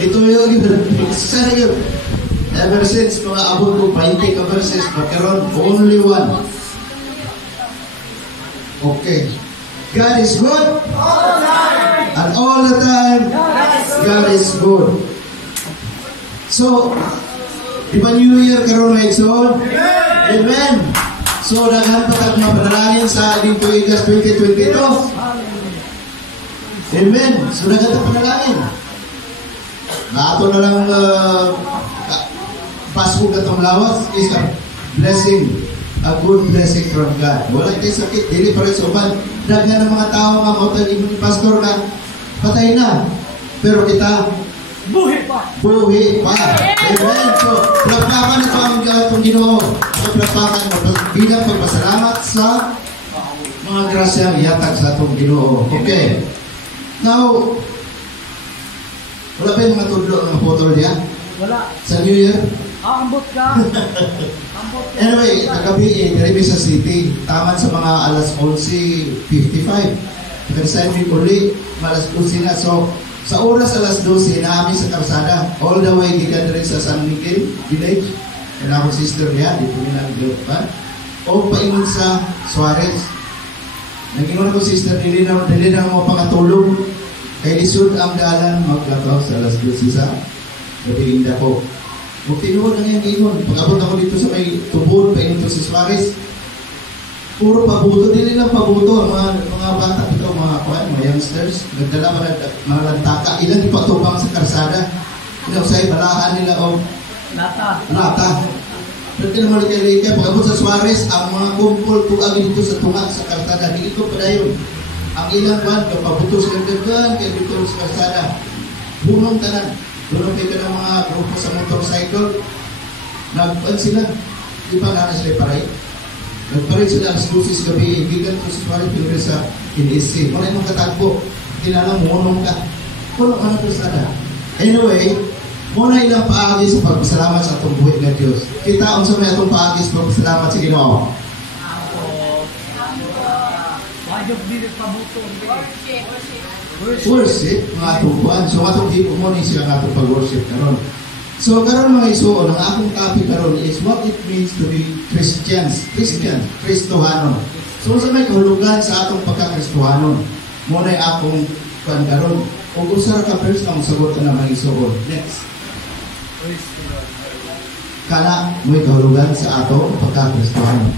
Ituyo yun. Seryo. Ever since mga abot ko 20 ka verses, magkaroon only one. Okay. God is good. And all the time, God is good. So, di ba New Year karoon na igsoon? Amen. So, naghan pa tag mga panalangin sa ating tuigas 2022. Amen. So, naghan pa panalangin. Ato na lang Pasko katong lawas is a blessing, a good blessing from God. Wala kayo sakit, dili pa rin sa uban. Daghan ng mga tao nga mautal ni pastor na patay na. Pero kita buhi pa. Amen. So, plapakan ito ang itong Ginoo. So, plapakan mo bilang pagpasalamat sa mga grasyang ihatag sa itong Ginoo. Okay. Now, wala ba yung mga tudlo ng photo niya? Wala. Sa New Year? Ambot ka. Anyway, kagabi Garibe sa City, taman sa mga alas 11:55. Pagkasabi uli, alas 12 na. So, sa oras alas 12, namin sa karsada, all the way gikan rin sa San Miguel Village. Yan ako sister niya, dito nila nag-groupan. O paingon sa Suarez. Nag-ingon ako sister, dili na mo pangatulog. Kaya lisod ang dalan, maglakaw sa alas 12 sa gabiinda ko. Kung tinuod na ngayon ingon, pag-abot ako dito sa may tubod, paingon to si Suarez, puro pabuto, dili lang pabuto, ang mga bata ito, mga youngsters, nagdala mga lantaka, ilan ipatubang sa karsada, inausay, balahan nila o lata. Pero naman kaya pag-abot sa Suarez, ang mga kumpol tuagin dito sa tunga sa karsada, hindi ko pa yun. Ang ilang ban, pabuto sa gagdagan, kaya dito sa karsada, bunong tanan. Doon kayo ng mga grupo sa motorcycle, nagpaan sila, di ba na sila paray? Nagparay sila alas 12 sa gabi, gigan ko sa paray, pero sa NSC. Wala yung katagpo, kinalang munong ka. Puno ka na sana. Anyway, muna ilang paagi sa pagpasalamat sa atong buhay na Diyos. Kita ang sa may atong paagi sa pagpasalamat sa Ginoo. Worship, mga tubuan. So, atong tipo mo ni siya atong pag-worship karon. So, karon mga isuon, ang akong topic karon is what it means to be Christian, Kristohanon. So, sa may kahulugan sa atong pagka-Kristohanon, muna yung akong karon. Kung usara ka first, ang sagot na mga isuon. Next. Kana, may kahulugan sa atong pagka-Kristohanon.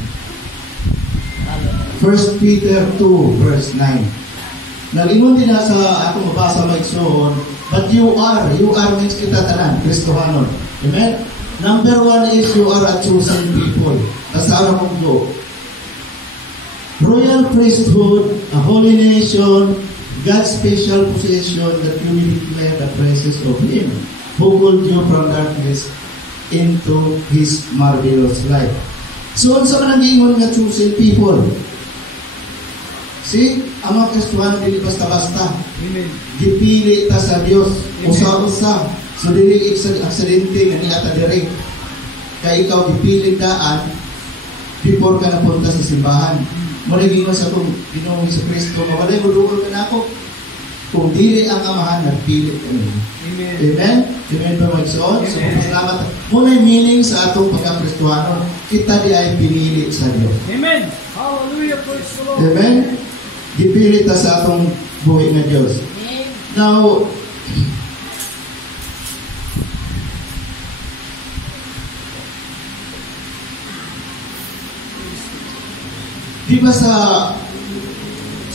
1 Peter 2, verse 9. Nalingon din na sa atong mabasa may igsoon, but you are means kita tanan, Kristohanon. Amen? Number 1 is you are a chosen people. Kasara mong go. Royal priesthood, a holy nation, God's special possession that you will declare the praises of Him, who called you from darkness into His marvelous light. So, sa manang nga chosen people, see, ang mga Kristohanon dili basta-basta. Dipili ta sa Dios. Usa-usa. So dili aksidente nga niya ta dire. Kaya ikaw dipili daan before ka napunta sa simbahan. Muna gingon sa itong Ginoong Jesucristo, mawalay mo doon ka na ako. Kung dili ang amahan, nagpili ka nila. Amen? Amen ba magsoon? So, salamat. Muna yung meaning sa atong pagka-Kristohanon, kita di ay pinili sa Diyos. Amen. Hallelujah. Praise the Lord. Amen? Dipili ta sa atong buhay na Diyos. Now, di ba sa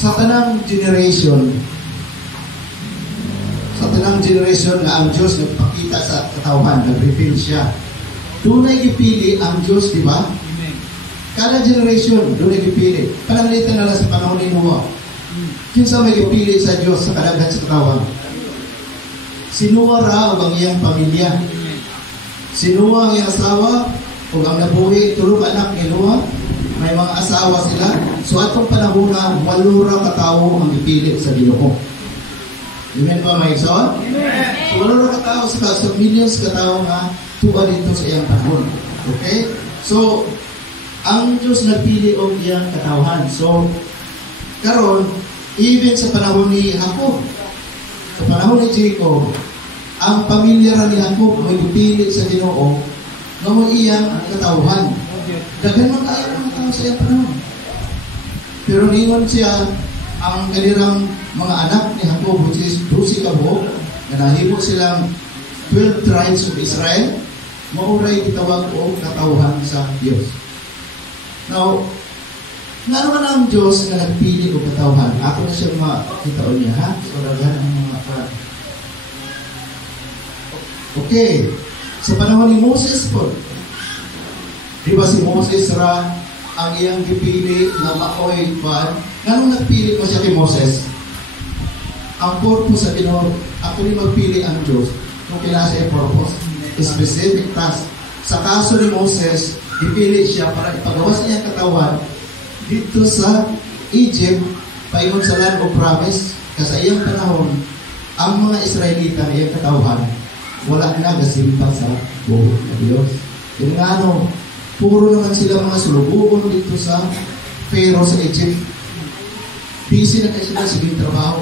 tanang generation na ang Diyos nagpakita sa katawhan, nag-reveal siya. Doon ay ipili ang Diyos, di ba? Kada generation, doon ay ipili. Pananglitan na lang sa panahon ni Noah. Kinsa may ipili sa Diyos sa kadaghan sa katawhan? Si Noah ra o ang iyang pamilya. Si Noah ang iyang asawa o ang nabuhi, tulog anak ni Noah. May mga asawa sila. So atong panahon na, 8 ra katao ang ipili sa Ginoo. Amen pa may son? So 8 ra katao sa millions katao nga tuwa dito sa iyang panahon. Okay? So, ang Diyos nagpili og iyang katawhan. So, karon even sa panahon ni Jacob, sa panahon ni Jacob, ang pamilya ra ni Jacob may gipili sa Ginoo nga mo iyang katawhan. Daghan man kaayo ang tao sa iyang panahon. Pero ningon siya ang kanirang mga anak ni Jacob, which is 12 ka buok, na nahimo silang 12 tribes of Israel, mauray gitawag o katawhan sa Dios. Now, nga naman ang Diyos na nagpili o katawhan, ako na siya makitaon niya, ha? So, daghan ang mga okay. Sa panahon ni Moses po, di ba si Moses ra ang iyang gipili na maoy pa? Ganong nagpili pa siya kay Moses? Ang purpose sa Ginoo, ako ni magpili ang Diyos kung kinasa yung purpose, specific task. Sa kaso ni Moses, ipili siya para ipagawas niya katawan dito sa Egypt, paingon sa land of promise, kasi sa iyang panahon, ang mga Israelita na iyang katawan, wala na gasimpa sa buhok na Diyos. Yung nga puro naman sila mga sulububon dito sa Pharaoh sa Egypt. Busy na kayo sila sa trabaho.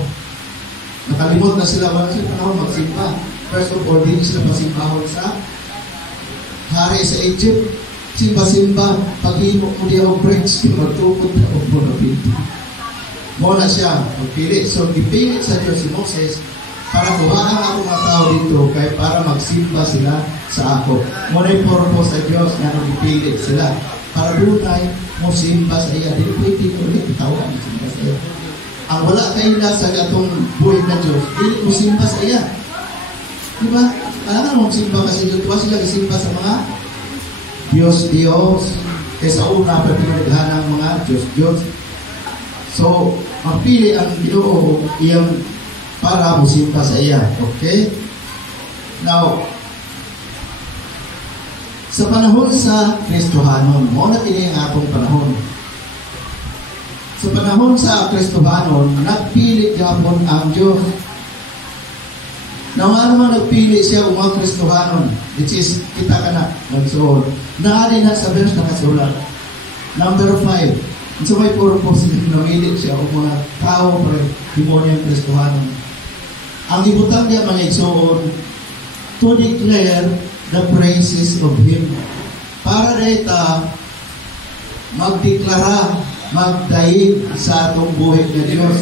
Nakalimot na sila wala sila panahon magsimpa. First of all, hindi sila pasimpahon sa hari sa Egypt. Simba-simba, paghimok mo diya o breaks, magtukod na o mo na pinto. Muna siya, magpili. So, ipilit sa Diyos si Moses para kuhaan ako mga tao dito kaya para magsimba sila sa ako. Muna yung purpose sa Diyos na nagpilit sila para dunay mo simba sa iya. Dili pwede ko ulit itawan simba sa iya. Ang wala kayo na sa atong buhay na Diyos, dili mo simba sa iya. Diba? Alam mo simba kasi Diyos. Diba sila simba sa mga Diyos. Kaya sa una, pinaghan ng mga Diyos. So, magpili ang Ginoo iyang para musimpa sa iya. Okay? Now, sa panahon sa Kristohanon, muna tini ang atong panahon. Sa panahon sa Kristohanon, nagpili yapon ang Diyos. Now, ano man nagpili siya ang mga Kristohanon, which is, kita ka na, nagsuol. Naari na sa verse na kasulat. Number 5. So, may purpose na namili siya ang mga tao para demonyo ang Kristohanon. Ang ibutang niya mga igsoon to declare the praises of Him. Para dito, magdeklara, magdaig sa atong buhay na Diyos.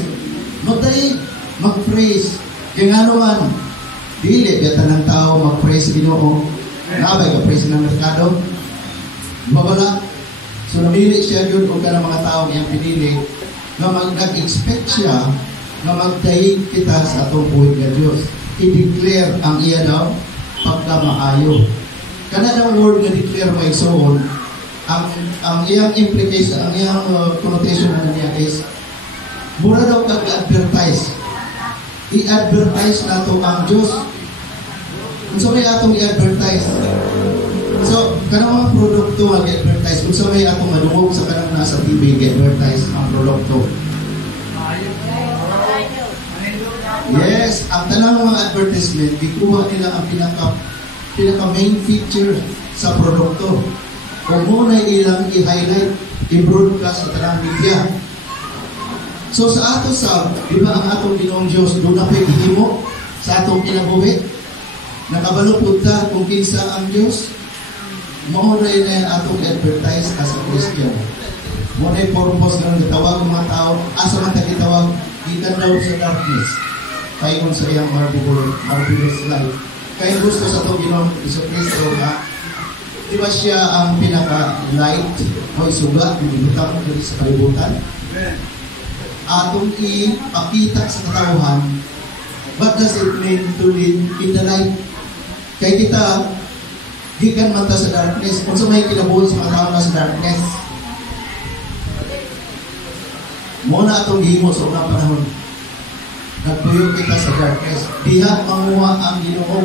Magdaig, mag-praise. Kaya nga naman, dili, beta ng tao mag-praise sa Ginoo. Nabay ka praise ng merkado. Babala. So, namili siya yun o ka ng mga tao niyang pinili na nag-expect siya na magdaig kita sa atong buhay na Diyos. I-declare ang iya daw pagkamaayo. Kana daw word na declare may soon, ang iyang implication, ang iyang connotation na niya is mura daw kag-advertise. I-advertise na ito ang Diyos. Kung sa may atong i-advertise. So, kanang mga produkto mag-advertise. Kung sa may atong madungog sa kanang nasa TV, i-advertise ang produkto. Yes, ang tanang mga advertisement, ikuha nila ang pinaka main feature sa produkto. Kung muna ilang i-highlight, i-broadcast sa tanang media. So sa ato di ba ang atong Ginoong Diyos, doon na pag-ihimo sa atong kinabuhi. Nakabalo po ta kung kinsa ang Diyos. Maunay na yung atong advertise as a Christian. Muna yung purpose ng gitawag ng mga tao, asa man tagitawag, gikan daw sa darkness. Paingon sa iyang marvelous life. Kaya gusto sa itong Ginoong Kristo na di ba siya ang pinaka-light o isuga, binibutang mo sa kalibutan. Atong ipakita sa katauhan, what does it mean to live in the light? Kaya kita, gikan man ta sa darkness, kung sa may kinabuhi sa mga tao na sa darkness. Muna atong gihimo sa unang panahon. Nagtuyo kita sa darkness. Diha manguha ang Ginoo.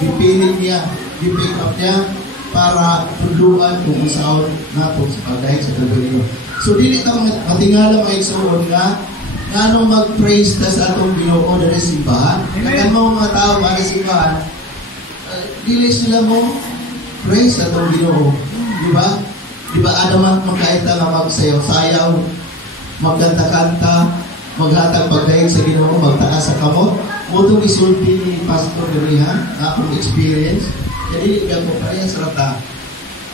Dipilit niya, dipick up niya para tuluan kung usaon nato sa pagdahig sa Ginoo. So dili ta matingala mga igsoon nga ngano mag-praise ta sa atong Ginoo diri sa simbahan. Kan mo mga tao para sa simbahan, dili sila mo praise sa atong Ginoo. Di ba? Di ba adaman magkaita nga magsayaw-sayaw, magkanta-kanta, maghatag pagdahig sa Ginoo, magtaas sa kamot. Motong isulti ni Pastor Derihan, akong experience, jadi hindi ko parehas rata.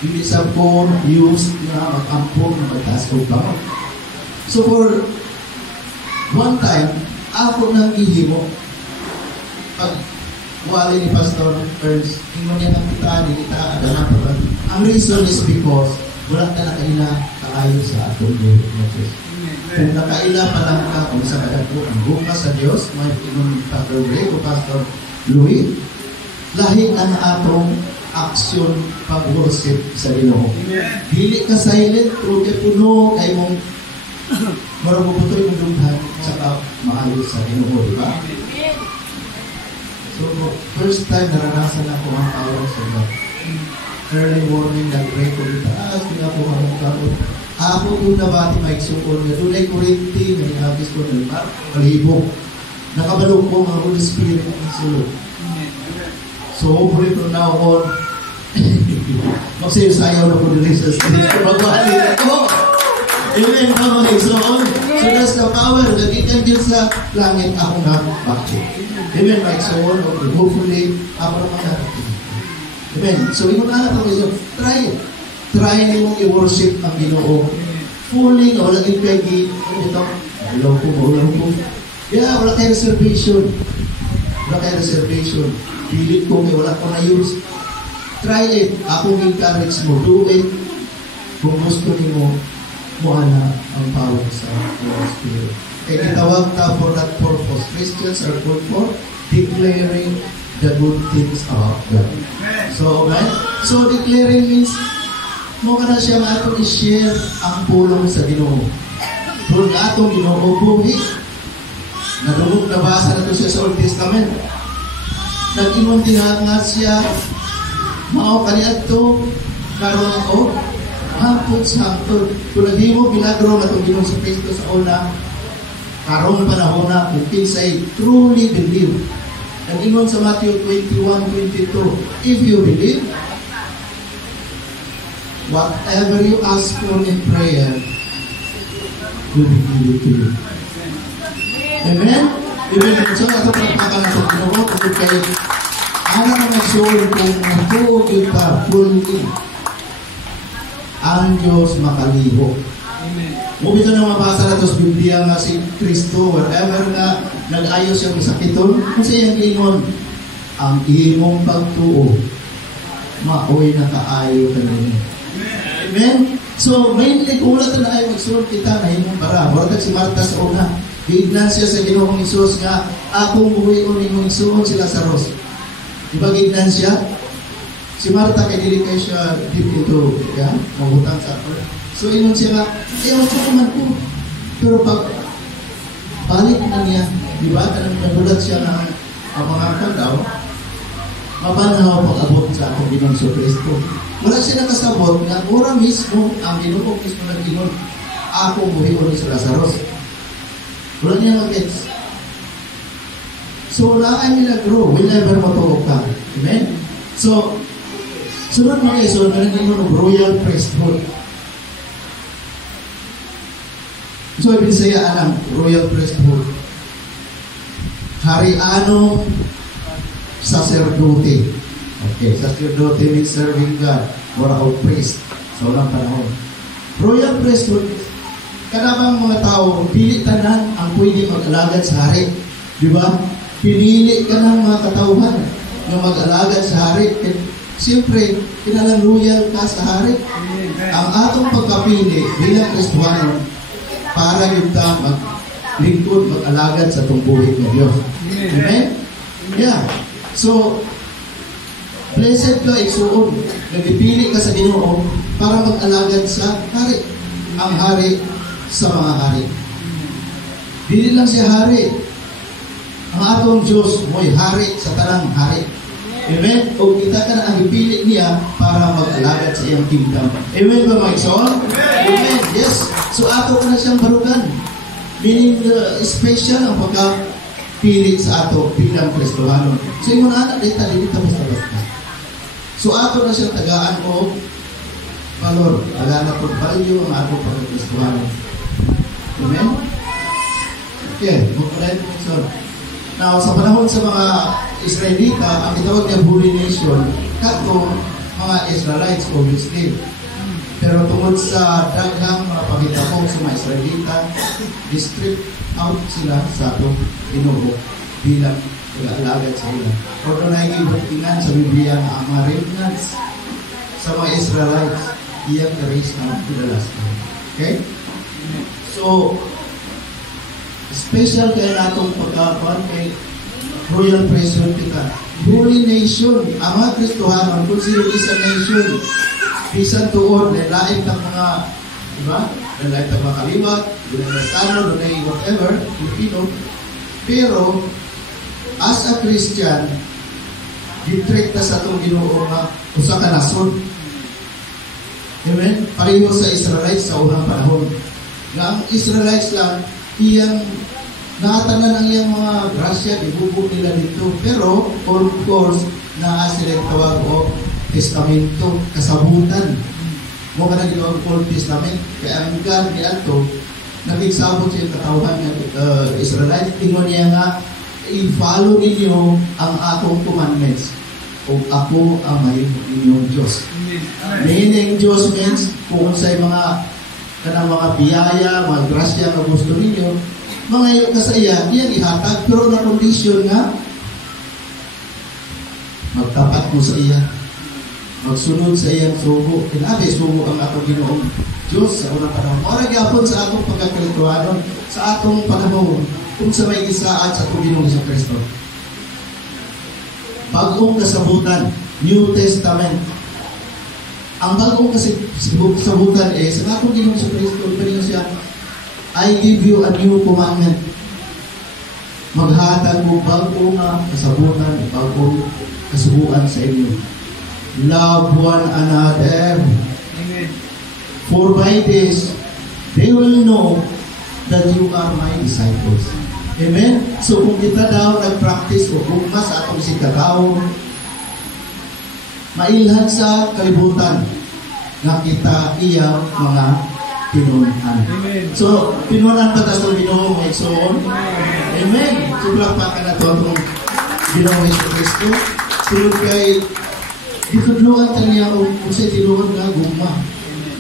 Hindi sa ko use na mag-ampong na magtaas ko ba. So for one time, ako nang ihimo. Pag wali ni Pastor Ernst, ingon niya ng kita, adalah pa. Ang reason is because wala ka na kaila kaayo sa atong buhay na Diyos. Kung nakaila pa lang ka, kung sa kadako ang bukas sa Diyos, may ingon Pastor Greg o Pastor Louis, lahi ang atong aksyon pag-worship sa Ginoo. Dili ka silent, pero kay puno, kay mong marabubutoy mong lumhan, saka maayos sa Ginoo, di ba? So, first time naranasan ako ang power sa God. Early morning, nag-pray ko dito, sila po kamong ako kung nabati maiksuon na doon ay kurinti, nangyagis ko na malibog. Nakabalog ko ang Holy Spirit ng sulod. So hopefully from now on, magsayaw na po din sa Spirit. Magwali na ko. Amen, mga maiksuon. So that's the power. Nagikan din sa langit ako na bakit. Amen, maiksuon. Hopefully, ako naman natin. Amen. So imo na natin ko, try it. Try nimo i-worship ang Ginoo. Fully, wala kang pegi. Ito, ulang po. Yeah, wala kang reservation. Wala kang reservation. Pilit ko, wala ko na-use. Try it. Ako encourage mo. Do it. Kung gusto nimo, muana ang power sa Holy Spirit. Kaya gitawag ka for that purpose. Christians are good for declaring the good things about God. So, okay? So, declaring means mo ka na siya nga itong i-share ang pulong sa Ginoo. Pulong nga itong Ginoo buhi. Nadungog nabasa na ito siya sa Old Testament. Nag-ingon din nga siya, mao kaniya ito, karoon ako, hangtod sa hangtod. Kung naghimo, binagro na itong Ginoo sa Kristo sa una, karoon panahon na, kung kinsay truly believe. Nag-ingon sa Matthew 21:22, if you believe, whatever you ask for in prayer will be given to you. Amen? Amen. So, ito pagpakan sa Ginoo kasi kayo ano na nagsuol kung natuog kita fully ang Diyos makaliho. Mubito na mabasa na ito sa Biblia nga si Kristo, whatever na nag-ayos yung isakiton, kasi yung lingon, ang imong pagtuo, maoy na kaayo kanina. Amen? So, mainly, kung wala na ay magsunod kita na himong para. Wala si Marta sa una. Gignan siya sa Ginoong Isus nga, akong buhay ko nimong isuod sila sa Ros. Diba gignan siya? Si Marta, kay dili kayo siya deep into, yan, mahutang sa ako. So, inon siya nga, ewan ko naman po. Pero pag balik na niya, diba? Nagulat siya na ang mga daw, mabanaw pag-abot sa akong Ginoong Kristo. Wala siya nakasabot nga ora mismo ang Ginoo mismo nag-ingon ako buhion ni Lazarus. Wala niya mag-gets. So wala ay milagro, will never matuog ka. Amen? So, sunod mga iso, nag-ingon ng royal priesthood. So, ibig saya ang royal priesthood. Hariano sacerdote. Okay, sacerdote means serving God, or a priest. Sa unang panahon. Royal priesthood, kadabang mga tao, pili tanan ang pwede mag-alagad sa hari. Di ba? Pinili ka ng mga katauhan na mag-alagad sa hari. Siyempre, kinalang royal ka sa hari. Ang atong pagkapili bilang Kristuhano para yung maglingkod, mag-alagad sa tumbuhin ng Diyos. Amen? Yeah. So, blessed ka, isuon. Nagpipili ka sa Ginoo para mag-alagad sa hari. Ang hari sa mga hari. Dili lang siya hari. Ang atong Diyos mo'y hari sa tanang hari. Amen? O kita ka na ang ipili niya para mag-alagad sa iyang kingdom. Amen ba mga ison? Amen. Yes. So ato ka na siyang barugan. Meaning special ang pagka-pili sa ato bilang Kristohano. So yung mga anak dito, dito basta-basta. So ato na siyang tagaan o valor. Tagaan po value ang ato pagka-Kristohano. Amen? Okay. Mag-alagad mo ison. Now, sa panahon sa mga Israelita, ang itawag niya holy nation, katong mga Israelites, obviously. Pero tungkol sa daghang mga pagkitapong sa mga Israelita, district out sila sa itong Ginoo bilang alagad sa ila. O doon ay ibigtingan sa Biblia na ang mga remnants sa mga Israelites, iyang na-raise na to the last time. Okay? So, special kaya natong pagkakuan kay royal priesthood kita. Holy nation, ang mga Kristohanon, considered is a nation. Bisan tuon, lain ng mga, diba? Lain ng mga kaliwat, Amerikano, whatever, Filipino. Pero, as a Christian, ditrekta sa itong Ginoo nga usa ka nasod. Amen? Pareho sa Israelites sa unang panahon. Nga ang Israelites lang, iyang nakatanan ang iyang mga grasya, ibubog nila dito. Pero, of course, naa sila yung tawag o testamento, kasabutan. Mo ka na ginawag Old Testament. Kaya ang God ni Ato, nagsabot siya yung katawhan ng Israelites. Tingnan niya nga, i-follow ninyo ang akong commandments o ako ang may inyong Diyos. Meaning Diyos means kung sa'y mga kanang mga biyaya, mga grasya na gusto ninyo, mga iyo kasaya, iyan ihatag, pero na condition nga magtapat mo sa iya, magsunod sa iyang sugo. Kinabi, sugo ang atong Ginoong Diyos sa unang panahon. Marag yapon sa atong pagkakalituanon, sa atong panahon, kung sa may isaat sa itong Ginoong sa Kristo. Bagong kasabutan, New Testament. Ang bagong kasabutan sa atong Ginoong sa Kristo, ipanin siya, I give you a new commandment. Maghatag mo bagong kasabutan, bagong kasubuan sa inyo. Love one another. Amen. For by this, they will know that you are my disciples. Amen? So kung kita daw nag-practice o gugma sa atong sikataw, mailhan sa kalibutan na kita iya mga pinunan. So, pinunan pa tayo Ginoo mo igsoon. Amen? Sublang pa ka na ito itong Ginoo Jesu Cristo. Tulog kay ikudluan ka niya o kung siya tinuod nga gugma.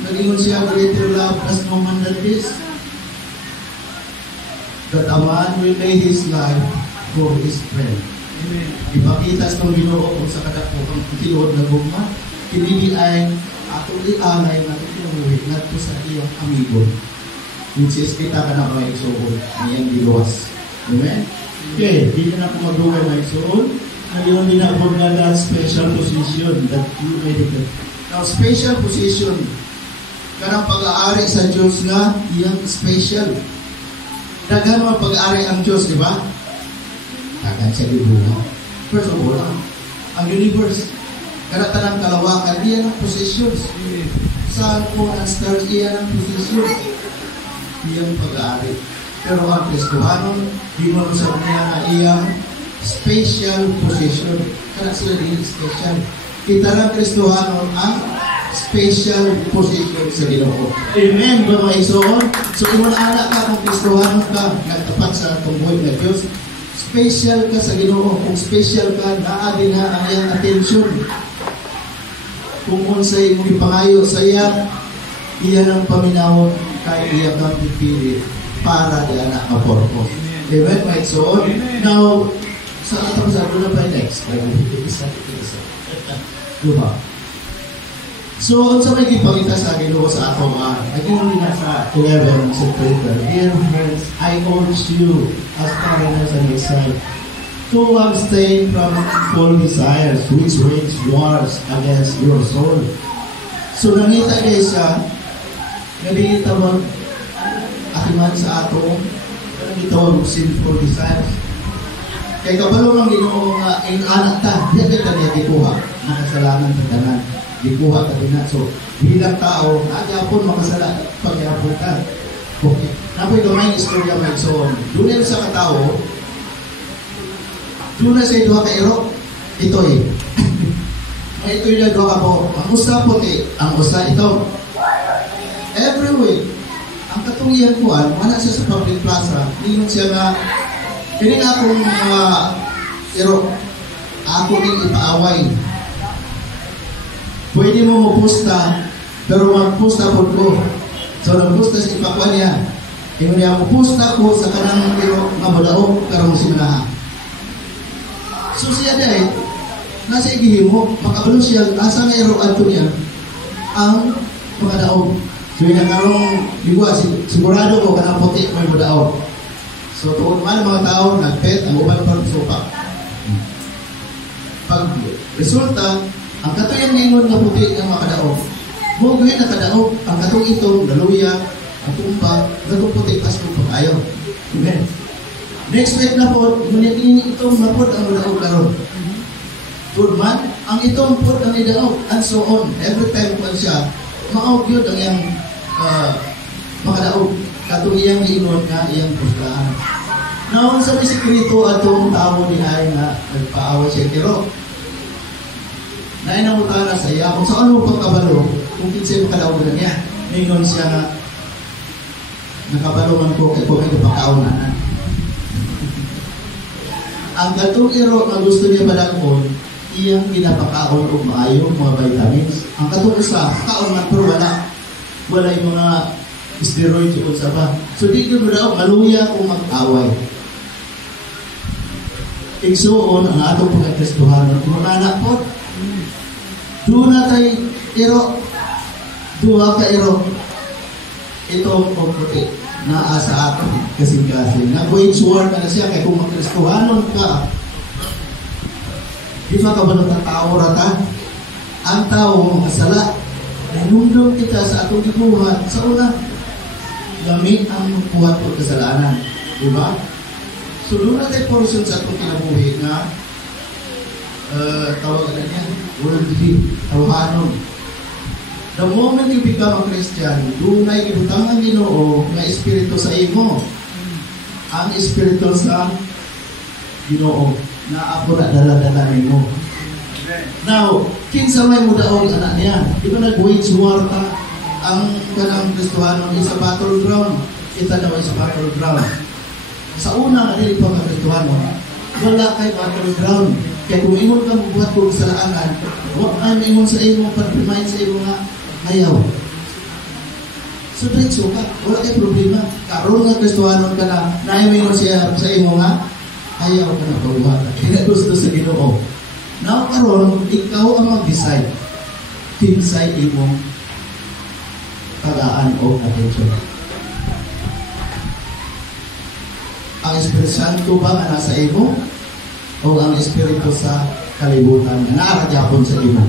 Nag-ingon siya, greater love has no man than this, that a man will lay his life for his friend. Amen. Ipakita sa itong Ginoo kung sa kadakong tinuod na gugma, pinili ay atong ialay na tinuod na ito sa iyong amigo. Which is kita ka na mga igsoon, niyang diluwas. Amen? Okay, hindi na ako magduwa na igsoon. Ngayon din ako na that special position that you meditate. Now, special position, karang pag-aari sa Diyos nga, iyang special. Dagan mga pag-aari ang Diyos, di ba? Dagan siya libuha. First of all, ang universe, karatan ng kalawakan, iyan ang positions. Sun, moon, and stars, iyan ang positions. Iyang pag-aari. Pero ang Kristohanon, di mo sa niya na iyang special position. Kaya sila din special. Kita ng Kristohanon ang special position sa Ginoo. Amen, mga igsoon. So, kung anak ka, kung Kristohanon ka, nagtapat sa tunggoy na Diyos, special ka sa Ginoo. Kung special ka, naadi na ang iyang attention. Kung unsay mong ipangayo sa iya, iyan ang paminawon kay iya kang pipili para di anak ka-purpose. Amen, mga igsoon. Now, sa atong sa na pa next. Diba? So, sa may kipagita sa Ginoo sa atong naging na sa 11 sa Twitter, dear friends, I urge you as foreigners and exile to abstain from full desires which wage wars against your soul. So, nangita kayo siya, naging tawag atiman sa atong itawag sinful desires. Kaya kapalo ng Ginoo nga anak ta, diya ka niya gikuha, makasalanan sa tanan. Gikuha ka din na. So, bilang tao, nagyapon makasalanan, pagyapon ka. Okay. Napoy gamay istorya may igsoon. Doon sa katao, doon na sa iduha ka iro, ito eh. May ito yung doha ka po. Ang usa po eh, ang usa ito. Every week, ang katungihan ko, wala siya sa public plaza, ningon siya nga, Kini nga akong mga iro, ako ning ipaaway. Pwede mo mapusta, pero magpusta po ko. So, nagpusta sa ipakwa niya. Yung niya, mapusta ko sa kanang iro nga balaok, karong simulaha. So, siya dahil, nasa igihimo, makabalo siya, asa nga iro ato niya, ang mga daog. So, yung karong, sigurado ko, kanang puti, may mga daog. So, tuon man mga tao, nagpet, ang uban pa sopa. Pag resulta, ang katuyang ningon na puti ng mga kadaog, buguhin na kadaog, ang katong ito, daluya, ang tumba, katong puti, pas kong pag-ayaw. Amen. Next week na po, ngunit itong mapod ang daog karon. Tuon man, ang itong put ang idaog, and so on. Every time po siya, maog yun ang iyang mga daog. Katong iyang iingon nga iyang pustahan. Naon sa may sikrito atong tao ni ay nga nagpaawa siya kiro. Nainamutana sa iya kung saan mo pagkabalo kung kinsay makalaw na niya. Ningon siya nga nakabalo man ko kay ko may pagkaunanan. Ang katong iro nga gusto niya padakon, iyang pinapakaon og maayong mga vitamins. Ang katong isa, kaon man pero wala yung mga steroid o sa ba. So di ko daw maluya kung mag-away. Igsuon ang atong pagkakristohanon. Kung anak po, doon na tayo iro, duha ka iro, itong puti na sa ato kasing-kasing. Nag-wage war ka na siya, kaya kung magkristohanon ka, di ba ka ba nagtatao rata? Ang tao, masala, nanundong kita sa atong ibuhat. Sa una, gamit ang buhat o kasalanan. Diba? So, doon na tayo portion sa itong kinabuhi na tawag na niya, worldly, tawahanon. The moment you become a Christian, doon na ibutang ang Ginoo na espiritu sa imo. Ang espiritu sa Ginoo na ako na dala-dala nimo. Now, kinsa may mudaog anak niya. Di ba nag-wage war ka? Ang kanang Kristohanon is a battleground. Ita daw is a battleground. Sa una, dili pa ka Kristohanon, wala kay battleground. Kaya kung ingon ka magbuhat ko sa laanan, wag ay maingon sa imo, pag-remind sa imo nga, ayaw. So, diretso ka. Wala kay problema. Karoon nga Kristohanon ka na, naimingon siya sa imo nga, ayaw ka na pagbuhat. Kaya gusto sa Ginoo. Now, karoon, ikaw ang mag-decide. Kinsay imong tagaan o attention. Ang Espiritu Santo ba nga nasa imo? O ang Espiritu sa kalibutan na naradyapon sa imo?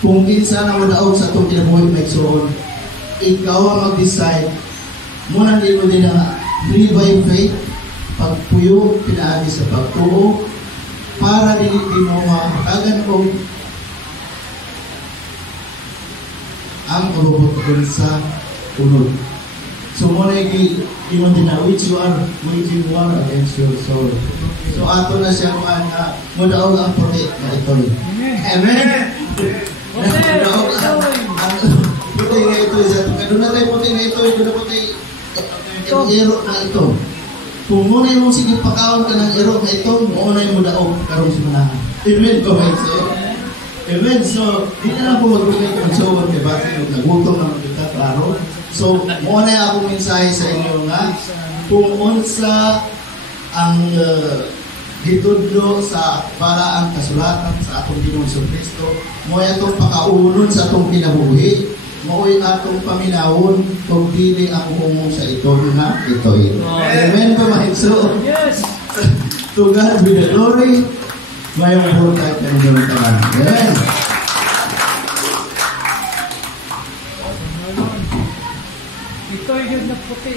Kung kinsa na mo daog sa itong kinabuhi may soon, ikaw ang mag-decide. Muna din mo din na live by faith, pagpuyo, pinaagi sa pagtuo, para din mo makakagan ko ang kabubot sa unod. So, muna yung din na which you are waging war against your soul. So, ato na siya kung mudaog ang puti na ito. Amen? Mudaog ang puti na ito. Doon na tayo puti na ito. Doon na puti yung ero na ito. Kung muna yung sige pakaon ka ng ero na ito, muna yung mudaog karong simanahan. Amen? Amen. So, di na lang po mag-bigay kung so, kay bakit nagutom na kita, klaro. So, muna ako mensahe sa inyo nga, kung unsa ang ditudlo sa paraang kasulatan sa atong Ginoong Kristo, mo itong pakaunon sa atong kinabuhi, mo atong paminahon kung dili ang umong sa ito na ito. Amen pa mahigso? Yes! To God be the glory. Mayroon po tayo ng talan. Amen. Ito yung nagputi.